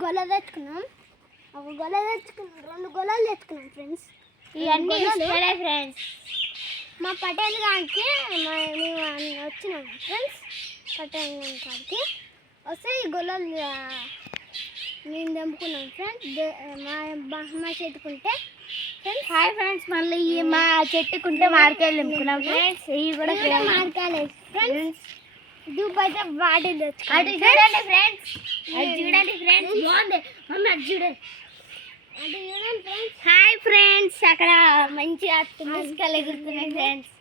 గొల్ల తెచ్చుకున్నాం. ఒక గొల్ల తెచ్చుకున్నాం. రెండు గొల్లలు తెచ్చుకున్నాం ఫ్రెండ్స్ ఇవన్నీ ఇష్టమే ఫ్రెండ్స్ మా పటేల్ గారికి మేము వచ్చినాం ఫ్రెండ్స్ పటేల్ గారి కాడికి వస్తే ఈ గొల్లలు మేము తెంపుకున్నాం ఫ్రెండ్స్ మా మా చేతుకుంటే ఫ్రెండ్స్ హాయ్ ఫ్రెండ్స్ మళ్ళీ ఈ మా చెట్టుకుంటే మార్కెట్ నింపుకున్నాం ఫ్రెండ్స్ ఇవి కూడా మార్కాలేదు ఫ్రెండ్స్ దూపు అయితే వాటి అటు చూడండి ఫ్రెండ్స్. అటు చూడండి ఫ్రెండ్స్. బాగుంది. మమ్మీ అటు చూడండి. అంటే చూడండి ఫ్రెండ్స్. Hi friends. అక్కడ మంచిగా ముసుకలు ఎగురుతున్నాయి ఫ్రెండ్స్.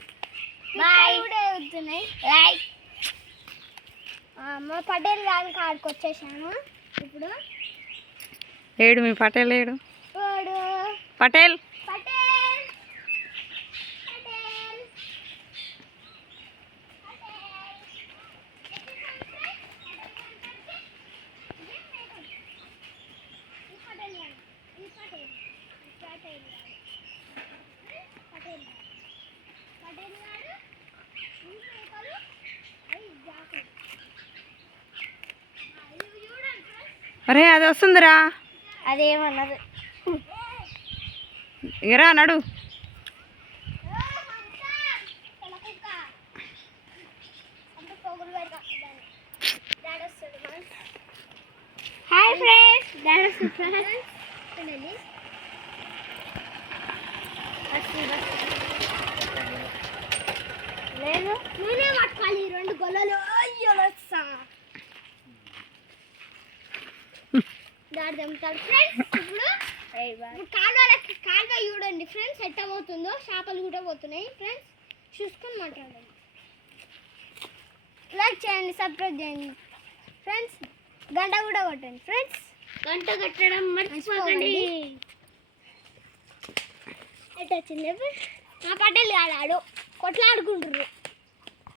బాయ్. కూడా అవుతున్నాయి లైక్ మా పటేల్ గారి కాడికి వచ్చేసాను. ఇప్పుడు ఏడు మీ పటేల్ ఏడు? పటేల్ పటేల్ అరే అది వస్తుందిరా. అదేమన్నది. ఇరా నడు. హాయ్ ఫ్రెండ్స్ నేనే పట్టుకోవాలి రెండు గొల్లలు. అయ్యో వస్తా. దాడి తెంపుతాడు. ఫ్రెండ్స్ ఇప్పుడు కాలువలకి కాలువ చూడండి. ఫ్రెండ్స్ ఎట్ట పోతుందో చేపలు కూడా పోతున్నాయి. ఫ్రెండ్స్ చూసుకొని మాట్లాడండి. లైక్ చేయండి సబ్స్క్రైబ్ చేయండి. ఫ్రెండ్స్ గంట కూడా కొట్టండి. ఫ్రెండ్స్ గంట కట్టడం మర్చిపోకండి. ఎట్ట వచ్చింది? మా పటేల్ కాడాడు కొట్లాడుకుంటారు